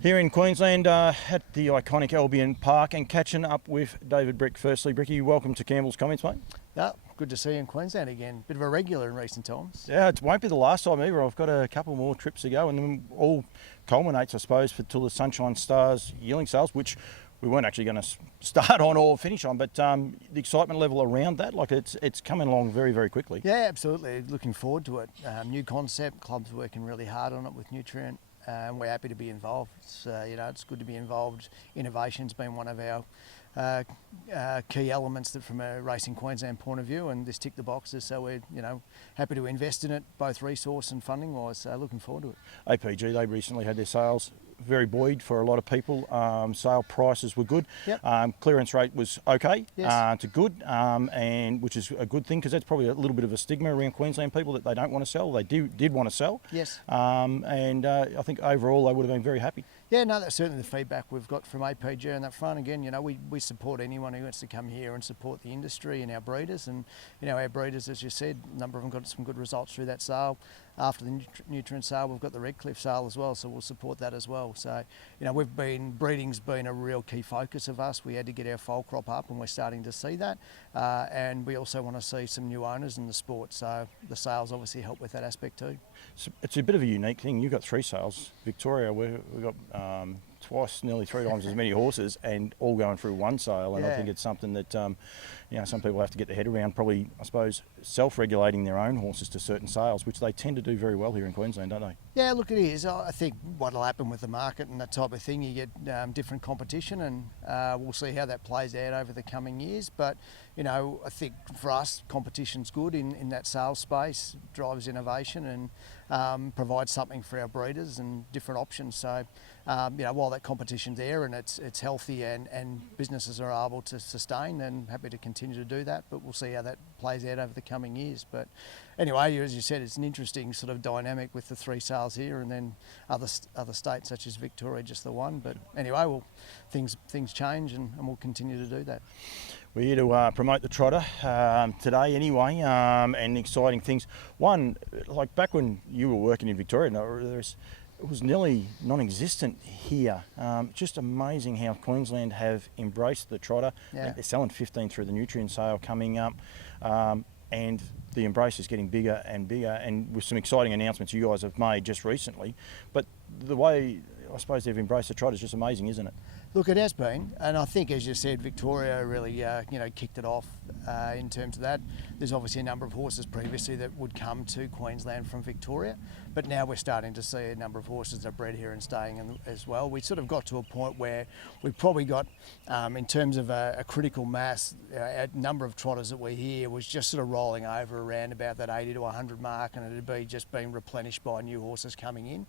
Here in Queensland at the iconic Albion Park and catching up with David Brick. Firstly, Bricky, welcome to Campbell's Comments, mate. Yeah, good to see you in Queensland again. Bit of a regular in recent times. Yeah, it won't be the last time either. I've got a couple more trips to go and then all culminates, I suppose, till the Sunshine Stars yearling sales, which we weren't actually going to start on or finish on, but the excitement level around that, like it's coming along very, very quickly. Yeah, absolutely. Looking forward to it. New concept, club's working really hard on it with Nutrient. And we're happy to be involved. It's good to be involved. Innovation's been one of our key elements that from a Racing Queensland point of view, and this ticked the boxes. So we're happy to invest in it, both resource and funding wise. So looking forward to it. APG, they recently had their sales very buoyed for a lot of people. Sale prices were good. Yep. Clearance rate was okay. Yes. To good, and which is a good thing because that's probably a little bit of a stigma around Queensland people that they don't want to sell. They did want to sell. Yes. And I think overall they would have been very happy. Yeah, no, that's certainly the feedback we've got from APG on that front. Again, we support anyone who wants to come here and support the industry and our breeders. And, our breeders, as you said, a number of them got some good results through that sale. After the Nutrient sale, we've got the Redcliffe sale as well, so we'll support that as well. So, breeding's been a real key focus of us. We had to get our foal crop up and we're starting to see that. And we also want to see some new owners in the sport. So the sales obviously help with that aspect too. So it's a bit of a unique thing. You've got 3 sales. Victoria, we've got twice, nearly 3 times as many horses and all going through one sale. And Yeah. I think it's something that, some people have to get their head around, probably, I suppose, self-regulating their own horses to certain sales, which they tend to do very well here in Queensland, don't they? Yeah, look, it is. I think what'll happen with the market and that type of thing, you get different competition, and we'll see how that plays out over the coming years. But, I think for us, competition's good in that sales space, drives innovation and provides something for our breeders and different options. So, while that competition's there and it's healthy and businesses are able to sustain, then happy to continue to do that. But we'll see how that plays out over the coming years. But anyway, as you said, it's an interesting sort of dynamic with the 3 sales here, and then other states such as Victoria, just the one. But anyway, things change, and we'll continue to do that. We're here to promote the trotter today anyway, and exciting things. One, like back when you were working in Victoria, it was nearly non-existent here. Just amazing how Queensland have embraced the trotter. Yeah. I think they're selling 15 through the Nutrient sale coming up, and the embrace is getting bigger and bigger, and with some exciting announcements you guys have made just recently. But the way I suppose they've embraced the trotter is just amazing, isn't it? Look, it has been, and I think, as you said, Victoria really, kicked it off in terms of that. There's obviously a number of horses previously that would come to Queensland from Victoria, but now we're starting to see a number of horses that are bred here and staying as well. We sort of got to a point where we've probably got, in terms of a critical mass, a number of trotters that we hear was just sort of rolling over around about that 80 to 100 mark, and it'd be just being replenished by new horses coming in.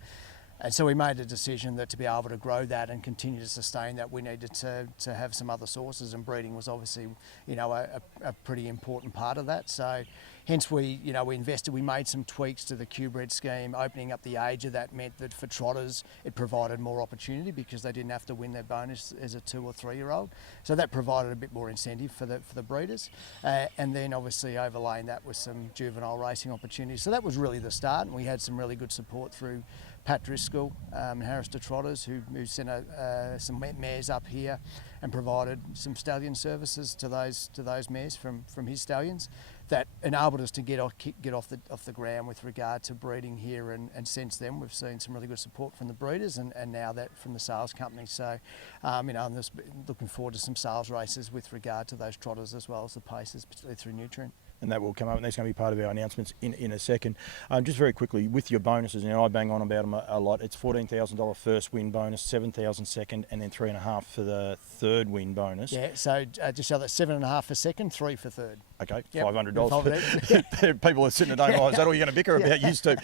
And so we made a decision that to be able to grow that and continue to sustain that, we needed to have some other sources, and breeding was obviously, a pretty important part of that. So hence we invested, we made some tweaks to the Q-bred scheme. Opening up the age of that meant that for trotters, it provided more opportunity because they didn't have to win their bonus as a 2 or 3 year old. So that provided a bit more incentive for the breeders. And then obviously overlaying that with some juvenile racing opportunities. So that was really the start, and we had some really good support through Pat Driscoll and Harrister Trotters, who sent some mares up here and provided some stallion services to those mares from his stallions that enabled us to get off the ground with regard to breeding here. And since then, we've seen some really good support from the breeders and now that from the sales company. So, I'm just looking forward to some sales races with regard to those trotters as well as the paces, particularly through Nutrient. And that will come up, and that's going to be part of our announcements in a second. Just very quickly, with your bonuses, I bang on about them a lot. It's $14,000 first win bonus, $7,000 second, and then $3,500 for the third win bonus. Yeah, so just so that's $7,500 for second, $3,000 for third. Okay, yep. $500. People are sitting at home, is that all you're going to bicker about? Used to.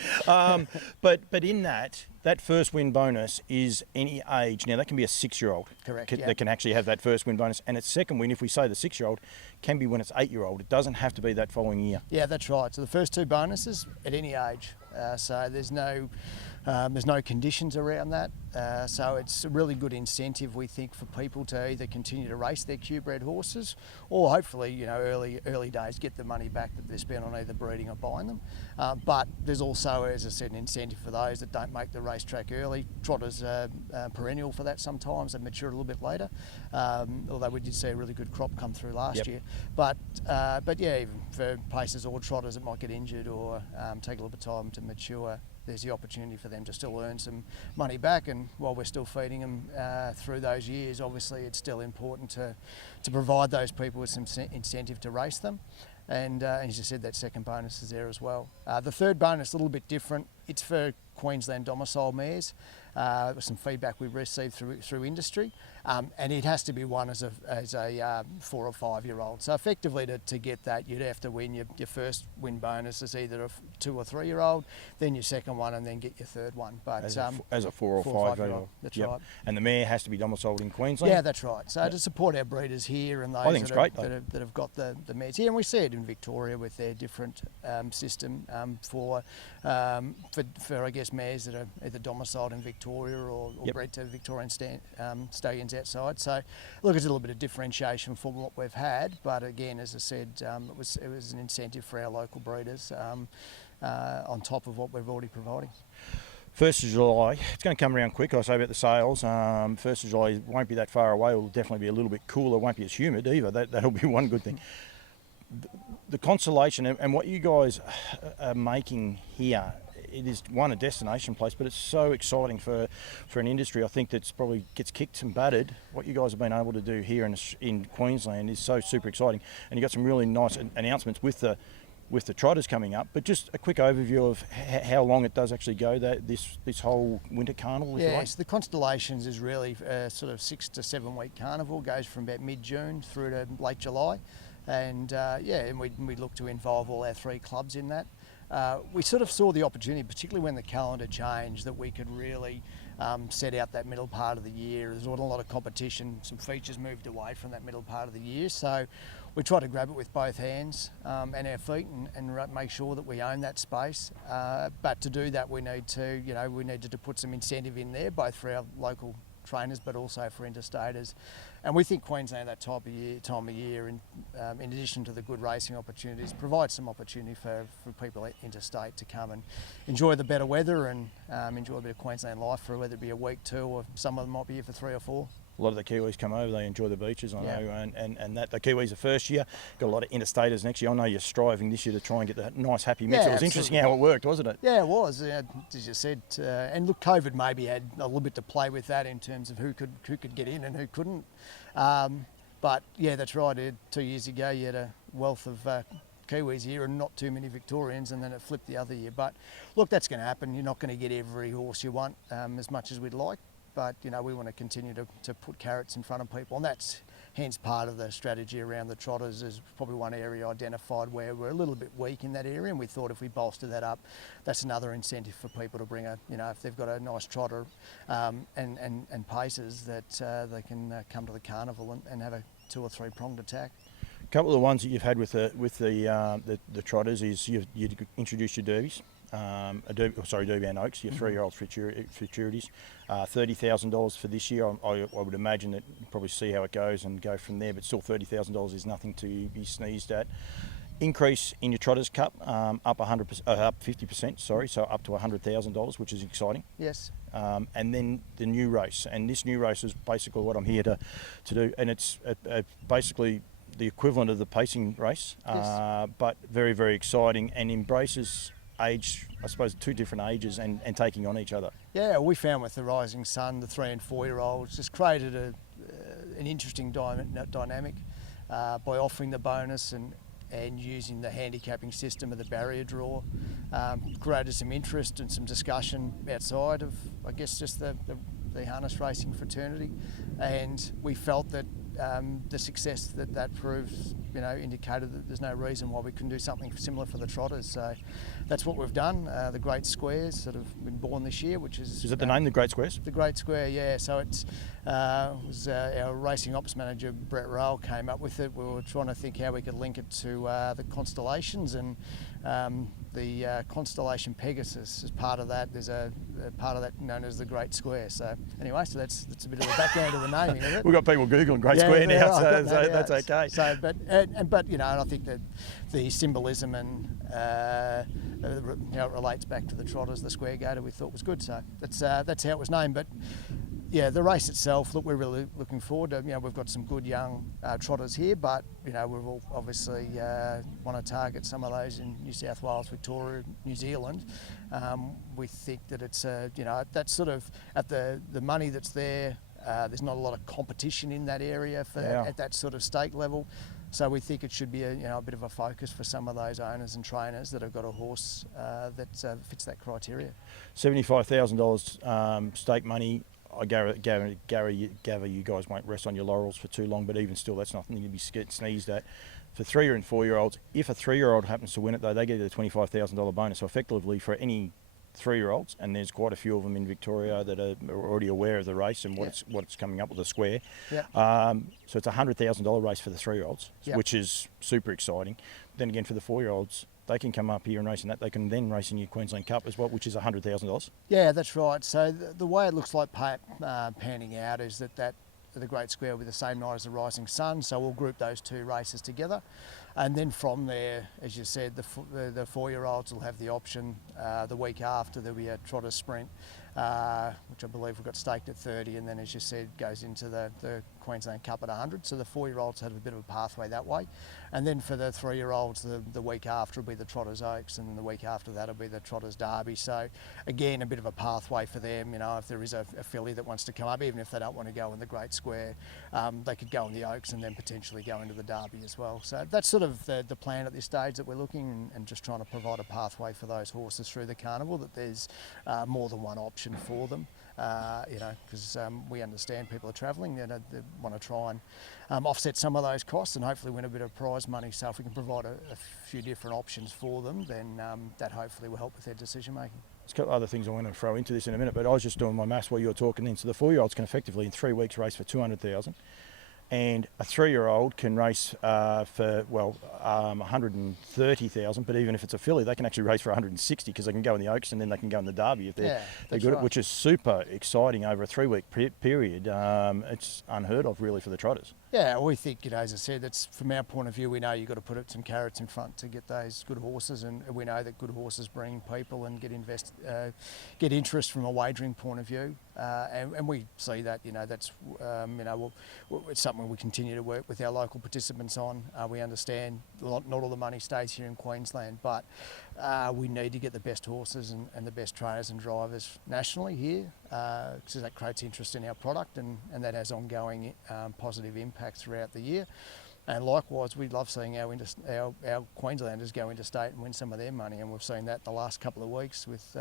But in that first win bonus is any age. Now, that can be a 6-year-old. Correct, that can actually have that first win bonus. And its second win, if we say the 6-year-old, can be when it's 8-year-old. It doesn't have to be that following year. Yeah, that's right. So the first 2 bonuses at any age. So there's no There's no conditions around that, so it's a really good incentive, we think, for people to either continue to race their Q-bred horses, or hopefully, early days get the money back that they spent on either breeding or buying them. But there's also, as I said, an incentive for those that don't make the racetrack early. Trotters are perennial for that sometimes; they mature a little bit later. Although we did see a really good crop come through last year, but yeah, even for places or trotters that might get injured or take a little bit of time to mature, there's the opportunity for them to still earn some money back. And while we're still feeding them through those years, obviously it's still important to provide those people with some incentive to race them. And as you said, that second bonus is there as well. The third bonus is a little bit different. It's for Queensland domicile mares. Some feedback we've received through industry, and it has to be won as a 4 or 5 year old. So effectively, to get that, you'd have to win your first win bonus as either a 2 or 3 year old, then your second one, and then get your third one. But as a 4 or 5 year old, that's right. And the mare has to be domiciled in Queensland. Yeah, that's right. So to support our breeders here and those that have got the mares here, and we see it in Victoria with their different system for I guess mares that are either domiciled in Victoria or bred to Victorian stallions outside. So look, it's a little bit of differentiation from what we've had, but again, as I said, it was an incentive for our local breeders on top of what we're already providing. 1st of July, it's going to come around quick. I say about the sales. 1st of July won't be that far away. It'll definitely be a little bit cooler. It won't be as humid either. That'll be one good thing. The constellation and what you guys are making here, it is a destination place, but it's so exciting for an industry. I think that's probably gets kicked and battered. What you guys have been able to do here in Queensland is so super exciting, and you got some really nice announcements with the trotters coming up. But just a quick overview of how long it does actually go, this whole winter carnival. Yes, the Constellations is really a sort of 6 to 7 week carnival. Goes from about mid-June through to late July, and and we look to involve all our 3 clubs in that. We sort of saw the opportunity, particularly when the calendar changed, that we could really set out that middle part of the year. There's not a lot of competition. Some features moved away from that middle part of the year, so we try to grab it with both hands and our feet and make sure that we own that space. But to do that, we needed to put some incentive in there, both for our local trainers but also for interstaters. And we think Queensland at that time of year, in addition to the good racing opportunities, provides some opportunity for people interstate to come and enjoy the better weather and enjoy a bit of Queensland life for whether it be a week, 2, or some of them might be here for 3 or 4. A lot of the Kiwis come over, they enjoy the beaches, I know, and that the Kiwis are first year, got a lot of interstaters next year. I know you're striving this year to try and get that nice happy mix. It was interesting how it worked, wasn't it? Yeah, it was, as you said, and look, COVID maybe had a little bit to play with that in terms of who could get in and who couldn't. But yeah, that's right, 2 years ago you had a wealth of Kiwis here and not too many Victorians, and then it flipped the other year. But look, that's going to happen. You're not going to get every horse you want as much as we'd like. But we want to continue to put carrots in front of people, and that's hence part of the strategy around the trotters. Is probably one area identified where we're a little bit weak in that area, and we thought if we bolster that up, that's another incentive for people to bring if they've got a nice trotter and paces, that they can come to the carnival and have a 2 or 3 pronged attack. A couple of the ones that you've had with the trotters is you introduced your derbies. Derby and Oaks, your 3-year-old futurities, $30,000 for this year. I would imagine that you'll probably see how it goes and go from there, but still $30,000 is nothing to be sneezed at. Increase in your Trotters Cup, up 50%, so up to $100,000, which is exciting. Yes. And then the new race, and this new race is basically what I'm here to do, and it's basically the equivalent of the pacing race, but very, very exciting, and embraces age, I suppose 2 different ages and taking on each other. Yeah, we found with the Rising Sun, the 3 and 4 year olds just created an interesting dynamic by offering the bonus and using the handicapping system of the barrier draw. Created some interest and some discussion outside of, I guess, just the harness racing fraternity, and we felt that the success that proves, indicated that there's no reason why we couldn't do something similar for the trotters. So that's what we've done. The Great Squares that have been born this year, which is... Is it the name, the Great Squares? The Great Square, yeah. So it was our racing ops manager, Brett Rowell, came up with it. We were trying to think how we could link it to the Constellations, and the constellation Pegasus is part of that. There's a part of that known as the Great Square. So anyway, so that's a bit of a background to the naming of it. We've got people Googling Great Square now, so that's okay. So, but and I think that the symbolism and how it relates back to the trotters, the square gator, we thought was good. So that's how it was named. But yeah, the race itself, look, we're really looking forward to. We've got some good young trotters here, but we will obviously want to target some of those in New South Wales, Victoria, New Zealand. We think that it's that's sort of at the money that's there. There's not a lot of competition in that area at that sort of stake level. So we think it should be a bit of a focus for some of those owners and trainers that have got a horse that fits that criteria. $75,000 stake money. I gather you guys won't rest on your laurels for too long, but even still, that's nothing to be sneezed at. For 3 and 4 year olds, if a 3-year-old happens to win it, though, they get a $25,000 bonus. So effectively, for any 3-year-olds, and there's quite a few of them in Victoria that are already aware of the race and what it's coming up with the square. Yep. So it's a $100,000 race for the 3-year-olds, which is super exciting. Then again, for the 4-year-olds, they can come up here and race in that. They can then race in your Queensland Cup as well, which is $100,000. Yeah, that's right. So the way it looks like panning out is that the Great Square will be the same night as the Rising Sun. So we'll group those two races together. And then from there, as you said, the 4-year-olds will have the option. The week after, there'll be a trotter sprint, which I believe we've got staked at 30, and then, as you said, goes into the Queensland Cup at 100. So the 4-year-olds have a bit of a pathway that way. And then for the 3-year-olds, the week after will be the Trotters Oaks, and then the week after that will be the Trotters Derby. So again, a bit of a pathway for them. If there is a filly that wants to come up, even if they don't want to go in the Great Square, they could go in the Oaks and then potentially go into the Derby as well. So that's sort of the plan at this stage that we're looking and just trying to provide a pathway for those horses through the carnival, that there's more than one option for them. Because we understand people are travelling, they want to try and offset some of those costs and hopefully win a bit of prize money. So if we can provide a few different options for them, then that hopefully will help with their decision making. There's a couple of other things I want to throw into this in a minute, but I was just doing my maths while you were talking then. So the 4-year-olds can effectively in 3 weeks race for $200,000. And a 3-year-old can race for 130,000. But even if it's a filly, they can actually race for 160 because they can go in the Oaks and then they can go in the Derby if they're good, right. Which is super exciting over a 3-week period. It's unheard of really for the trotters. Yeah, we think, as I said, that's from our point of view. We know you've got to put some carrots in front to get those good horses, and we know that good horses bring people and get interest from a wagering point of view, and we see that. That's it's something we continue to work with our local participants on. We understand not all the money stays here in Queensland, but we need to get the best horses and the best trainers and drivers nationally here, because that creates interest in our product and that has ongoing positive impacts throughout the year. And likewise, we love seeing our Queenslanders go interstate and win some of their money, and we've seen that the last couple of weeks with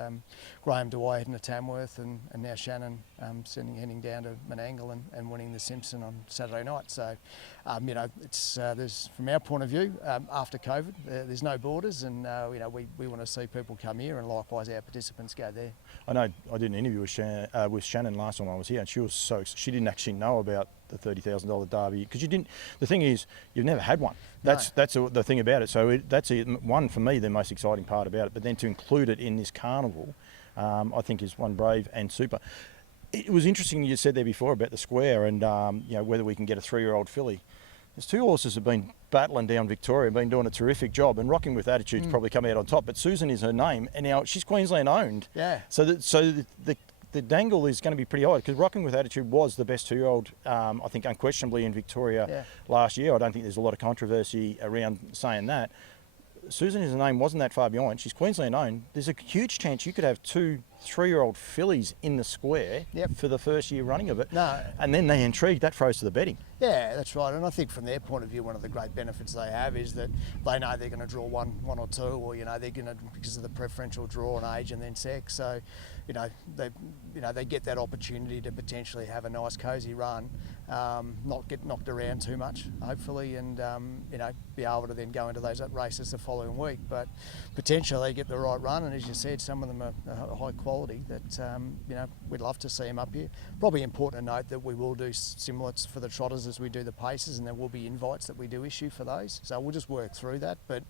Graham Dwyer heading to Tamworth and now Shannon heading down to Menangle and winning the Simpson on Saturday night. So, there's from our point of view, after COVID, there's no borders, and we want to see people come here, and likewise our participants go there. I know I did an interview with Shannon last time I was here, and she didn't actually know about the $30,000 Derby because you didn't. The thing is, you've never had one. That's the thing about it. So that's one for me, the most exciting part about it. But then to include it in this carnival, I think is one brave and super. It was interesting you said there before about the square and whether we can get a 3-year-old filly. There's 2 horses have been battling down Victoria, been doing a terrific job, and Rocking with Attitude's probably come out on top. But Susan is her name, and now she's Queensland owned. Yeah. So the dangle is going to be pretty high because Rocking with Attitude was the best 2-year-old, I think, unquestionably in Victoria last year. I don't think there's a lot of controversy around saying that. Susan is her name, wasn't that far behind. She's Queensland owned. There's a huge chance you could have 2 3-year-old fillies in the square for the first year running of it. No. And then they intrigue, that throws to the betting. Yeah, that's right. And I think from their point of view, one of the great benefits they have is that they know they're going to draw one or two, or they're going to, because of the preferential draw and age and then sex. So, they get that opportunity to potentially have a nice cosy run, not get knocked around too much, hopefully, and be able to then go into those races the following week. But potentially they get the right run, and as you said, some of them are high quality quality that we'd love to see him up here. Probably important to note that we will do similar for the trotters as we do the paces, and there will be invites that we do issue for those. So we'll just work through that. But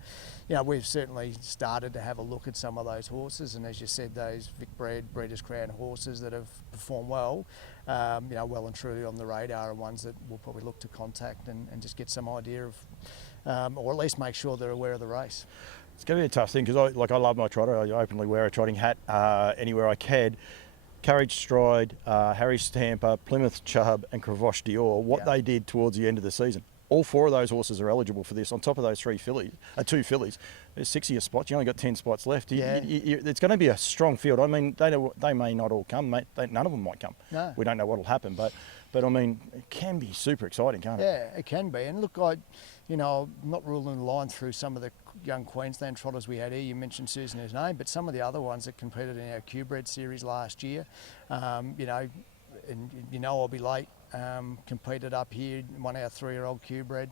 we've certainly started to have a look at some of those horses, and as you said, those Vic Bred, Breeders' Crown horses that have performed well, well and truly on the radar, are ones that we'll probably look to contact and just get some idea of, or at least make sure they're aware of the race. It's going to be a tough thing because I love my trotter. I openly wear a trotting hat anywhere I can. Courage Stride, Harry Stamper, Plymouth Chubb and Cravache Dior, what they did towards the end of the season. All 4 of those horses are eligible for this. On top of those 2 fillies, there's 60 spots. You only got 10 spots left. It's going to be a strong field. I mean, they may not all come. None of them might come. No. We don't know what will happen, but I mean, it can be super exciting, can't it? Yeah, it can be. And look, I'm not ruling the line through some of the young Queensland trotters we had here. You mentioned Susan's name, but some of the other ones that competed in our Q-Bred series last year, I'll be late. Competed up here, won our 3-year-old Q-Bred.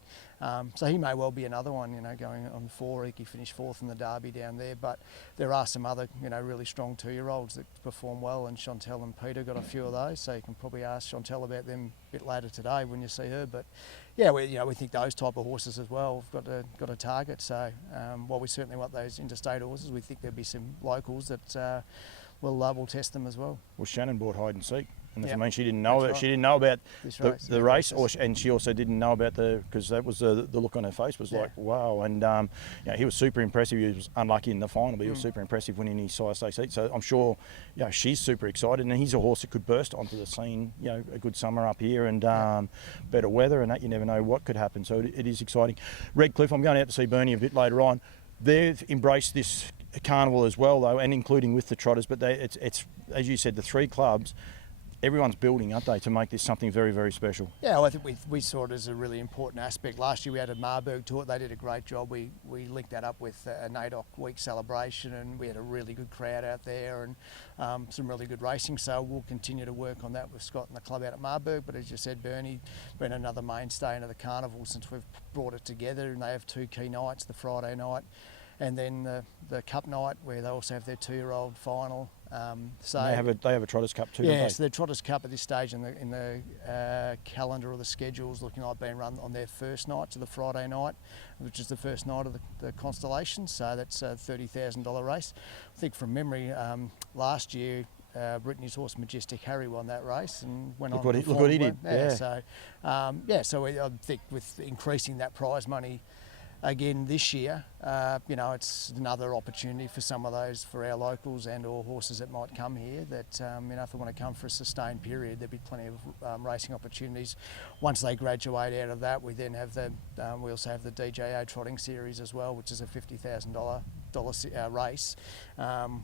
So he may well be another one, going on 4. He finished 4th in the Derby down there. But there are some other, really strong 2-year-olds that perform well, and Chantel and Peter got a few of those. So you can probably ask Chantel about them a bit later today when you see her. But yeah, we think those type of horses as well have got a target. So while we certainly want those interstate horses, we think there'll be some locals that will test them as well. Well, Shannon bought hide and seek. And I mean, she didn't know She didn't know about the race, and she also didn't know about because that was the look on her face was like wow. And he was super impressive. He was unlucky in the final, but he was super impressive winning his size stakes seat. So I'm sure, she's super excited, and he's a horse that could burst onto the scene. A good summer up here and better weather, and that you never know what could happen. So it is exciting. Redcliffe, I'm going out to see Bernie a bit later on. They've embraced this carnival as well, though, and including with the trotters. But it's as you said, the 3 clubs. Everyone's building, aren't they, to make this something very, very special? Yeah, well, I think we saw it as a really important aspect. Last year we had a Marburg tour. They did a great job. We linked that up with a NAIDOC week celebration, and we had a really good crowd out there and some really good racing. So we'll continue to work on that with Scott and the club out at Marburg. But as you said, Bernie, been another mainstay into the carnival since we've brought it together, and they have 2 key nights, the Friday night and then the Cup night, where they also have their 2-year-old final. So they have a Trotters Cup too. Yeah, so the Trotters Cup at this stage in the calendar or the schedules looking like being run on their first night, to the Friday night, which is the first night of the Constellation. So that's a $30,000 race. I think from memory, last year Brittany's horse Majestic Harry won that race and went on. Look what he did. So I think with increasing that prize money again this year, it's another opportunity for some of those, for our locals and or horses that might come here that, if they want to come for a sustained period, there'll be plenty of racing opportunities. Once they graduate out of that, we then have we also have the DJO Trotting Series as well, which is a $50,000 race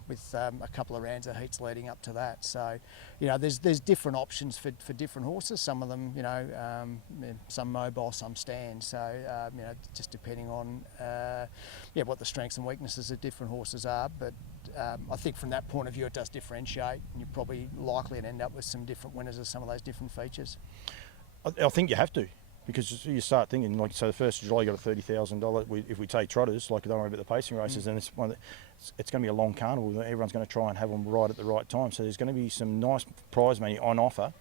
with a couple of rounds of heats leading up to that. So, there's different options for different horses. Some of them, some mobile, some stand. So, just depending on what the strengths and weaknesses of different horses are. But I think from that point of view, it does differentiate, and you're probably likely to end up with some different winners of some of those different features. I think you have to. Because you start thinking, like, so the 1st of July you got a $30,000. If we take trotters, like, don't worry about the pacing races, then it's going to be a long carnival. Everyone's going to try and have them right at the right time. So there's going to be some nice prize money on offer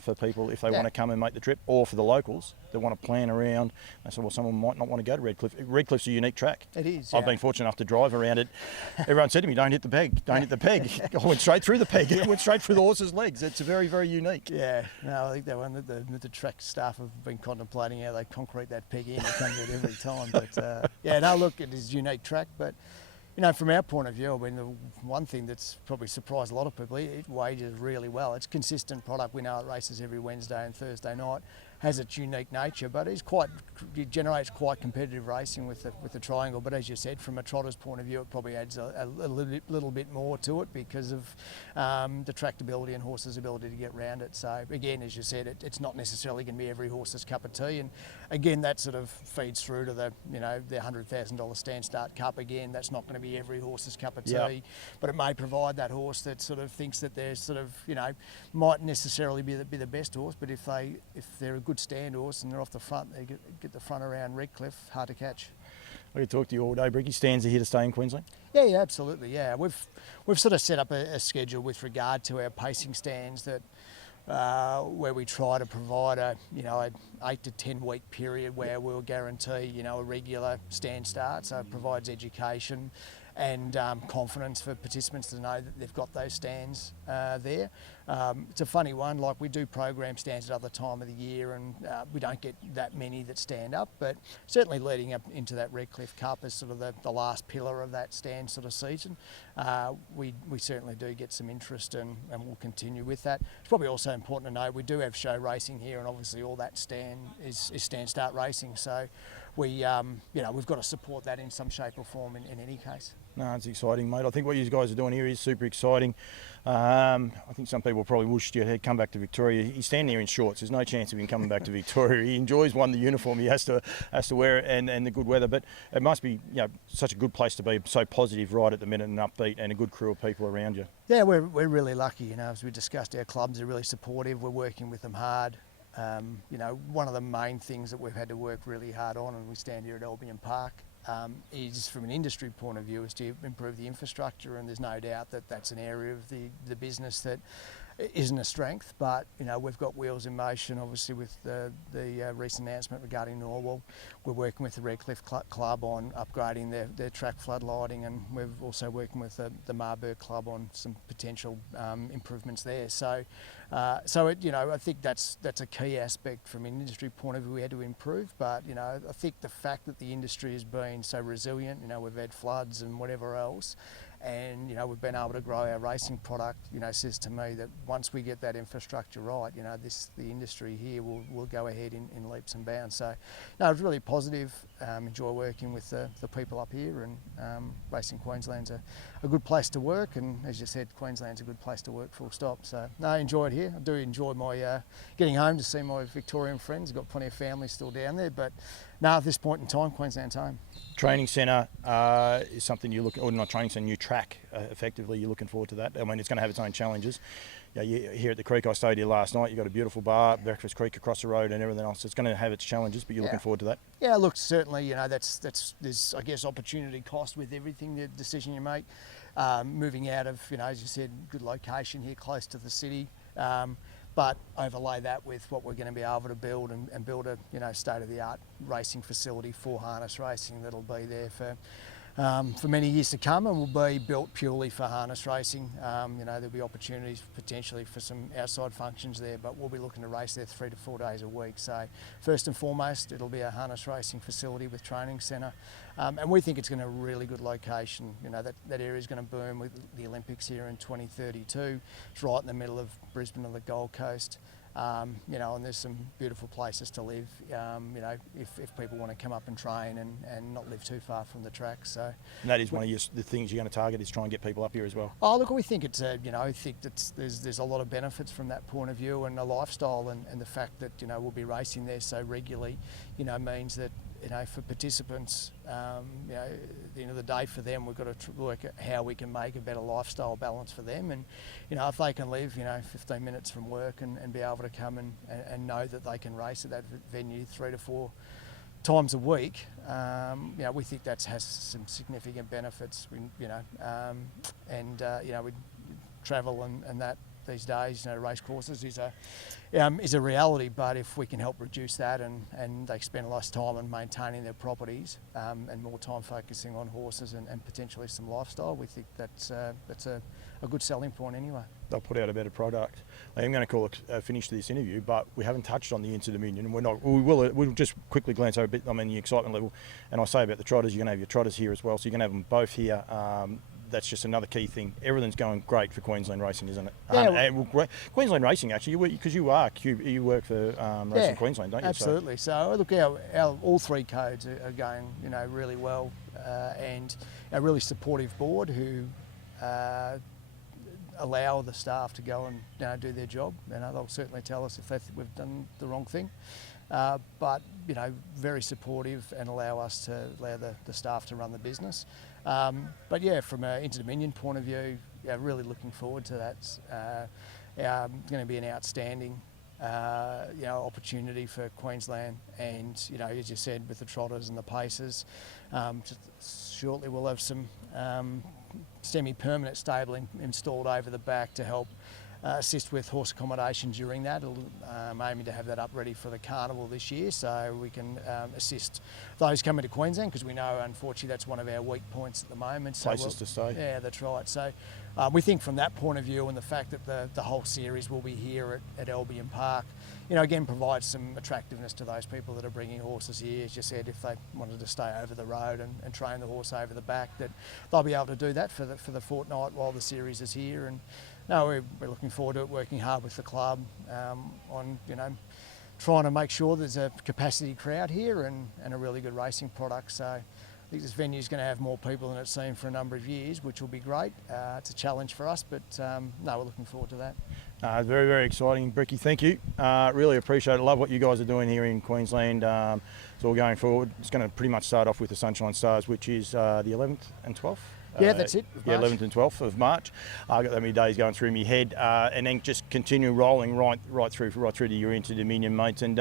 for people if they want to come and make the trip, or for the locals that want to plan around. They say, well, someone might not want to go to Redcliffe. Redcliffe's a unique track. It is. I've been fortunate enough to drive around it. Everyone said to me, don't hit the peg, don't hit the peg. I went straight through the peg. I went straight through the horse's legs. It's very, very unique. Yeah, no, I think that one, the track staff have been contemplating how they concrete that peg in. It comes out every time. But it is a unique track. But from our point of view, I mean, the one thing that's probably surprised a lot of people, it wages really well. It's a consistent product. We know it races every Wednesday and Thursday night. Has its unique nature, but it generates quite competitive racing with the triangle. But as you said, from a trotter's point of view, it probably adds a little bit more to it because of the tractability and horses' ability to get round it. So again, as you said, it's not necessarily going to be every horse's cup of tea. And again, that sort of feeds through to the $100,000 Stand Start Cup. Again, that's not going to be every horse's cup of tea, but it may provide that horse that sort of thinks that they're sort of might necessarily be the best horse, but if they're a good stand horse and they're off the front, they get the front around Redcliffe, hard to catch. I could talk to you all day, Bricky. Stands are here to stay in Queensland? Yeah, absolutely. Yeah, we've sort of set up a schedule with regard to our pacing stands that where we try to provide an 8 to 10 week period where we'll guarantee a regular stand start. So it provides education and confidence for participants to know that they've got those stands there. It's a funny one, like we do program stands at other time of the year and we don't get that many that stand up, but certainly leading up into that Redcliffe Cup is sort of the last pillar of that stand sort of season. We certainly do get some interest and we'll continue with that. It's probably also important to know we do have show racing here, and obviously all that stand is stand start racing, so we've got to support that in some shape or form in any case. No, it's exciting, mate. I think what you guys are doing here is super exciting. I think some people probably wished you had come back to Victoria. He's standing here in shorts. There's no chance of him coming back to Victoria. He enjoys the uniform. He has to wear it and the good weather. But it must be such a good place to be, so positive right at the minute and upbeat, and a good crew of people around you. Yeah, we're really lucky. As we discussed, our clubs are really supportive. We're working with them hard. One of the main things that we've had to work really hard on, and we stand here at Albion Park, is from an industry point of view, is to improve the infrastructure, and there's no doubt that that's an area of the business that isn't a strength, but we've got wheels in motion. Obviously, with the recent announcement regarding Norwell, we're working with the Redcliffe Club on upgrading their track flood lighting, and we're also working with the Marburg Club on some potential improvements there. So I think that's a key aspect from an industry point of view we had to improve. But I think the fact that the industry has been so resilient, we've had floods and whatever else, and we've been able to grow our racing product, says to me that once we get that infrastructure right, the industry here will go ahead in leaps and bounds. So it's really positive. Enjoy working with the people up here, and Racing Queensland's a good place to work, and as you said, Queensland's a good place to work, full stop. So I enjoy it here. I do enjoy my getting home to see my Victorian friends. I've got plenty of family still down there, but at this point in time, Queensland's home. Training centre is something you look, or not training centre, new track. Effectively, you're looking forward to that. I mean, it's going to have its own challenges. Here at the Creek, I stayed here last night. You've got a beautiful bar, Breakfast Creek across the road, and everything else. It's going to have its challenges, but you're looking forward to that. Yeah, look, certainly, there's I guess opportunity cost with everything, the decision you make. Moving out of, as you said, good location here, close to the city. But overlay that with what we're going to be able to build and build a state-of-the-art racing facility for harness racing that'll be there for many years to come, and will be built purely for harness racing. There'll be opportunities potentially for some outside functions there, but we'll be looking to race there 3 to 4 days a week. So first and foremost, it'll be a harness racing facility with training centre, and we think it's going to be a really good location. That area is going to boom with the Olympics here in 2032. It's right in the middle of Brisbane and the Gold Coast. And there's some beautiful places to live, if people want to come up and train and not live too far from the track. So, and that is one of the things you're going to target, is try and get people up here as well. Oh, look, we think it's I think there's a lot of benefits from that point of view, and the lifestyle and the fact that we'll be racing there so regularly, means that for participants, at the end of the day, for them, we've got to work at how we can make a better lifestyle balance for them. And, if they can live, 15 minutes from work and be able to come and know that they can race at that venue 3 to 4 times a week, we think that has some significant benefits. We travel and that these days, race courses is a reality, but if we can help reduce that and they spend less time on maintaining their properties and more time focusing on horses and potentially some lifestyle, we think that's a good selling point anyway. They'll put out a better product. I'm going to call it a finish to this interview, but we haven't touched on the Inter-Dominion, and we'll just quickly glance over a bit. I mean, the excitement level, and I'll say about the trotters, you're going to have your trotters here as well, so you're going to have them both here. That's just another key thing. Everything's going great for Queensland racing, isn't it? Yeah, Queensland racing, actually, because you work for Racing Queensland, don't you? Absolutely. So look, our all 3 codes are going, really well, and a really supportive board who allow the staff to go and do their job. They'll certainly tell us if we've done the wrong thing. But very supportive and allow the staff to run the business. But yeah, from an Inter-Dominion point of view, really looking forward to that. It's going to be an outstanding opportunity for Queensland, and as you said, with the trotters and the paces, shortly we'll have some semi-permanent stabling installed over the back to help assist with horse accommodation during that. Aiming to have that up ready for the carnival this year, so we can assist those coming to Queensland, because we know unfortunately that's one of our weak points at the moment. Places to stay. Yeah, that's right. So we think from that point of view, and the fact that the whole series will be here at Albion Park, again provides some attractiveness to those people that are bringing horses here. As you said, if they wanted to stay over the road and train the horse over the back, that they'll be able to do that for the fortnight while the series is here. And no, we're looking forward to it, working hard with the club on trying to make sure there's a capacity crowd here and a really good racing product. So I think this venue is going to have more people than it's seen for a number of years, which will be great. It's a challenge for us, but no, we're looking forward to that. Very, very exciting. Bricky, thank you. Really appreciate it. Love what you guys are doing here in Queensland. It's all going forward. It's going to pretty much start off with the Sunshine Stars, which is the 11th and 12th. Yeah, that's it. Yeah, 11th and 12th of March. I've got that many days going through my head, and then just continue rolling right through the year into Dominion, mates. And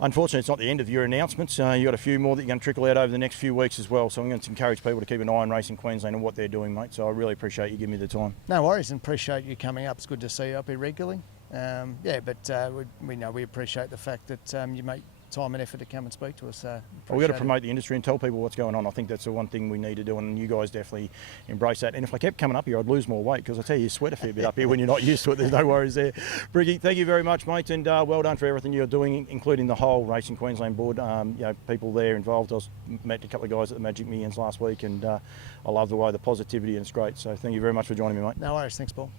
unfortunately, it's not the end of your announcements. You've got a few more that you're going to trickle out over the next few weeks as well. So I'm going to encourage people to keep an eye on Racing Queensland and what they're doing, mate. So I really appreciate you giving me the time. No worries, and appreciate you coming up. It's good to see you up here regularly. We appreciate the fact that you make time and effort to come and speak to us. We've got to promote the industry and tell people what's going on. I think that's the one thing we need to do, and you guys definitely embrace that. And if I kept coming up here, I'd lose more weight, because I tell you sweat a fair bit up here when you're not used to it. There's no worries there. Bricky, thank you very much, mate, and well done for everything you're doing, including the whole Racing Queensland board. People there involved. I met a couple of guys at the Magic Millions last week, and I love the way the positivity, and it's great. So thank you very much for joining me, mate. No worries. Thanks, Paul.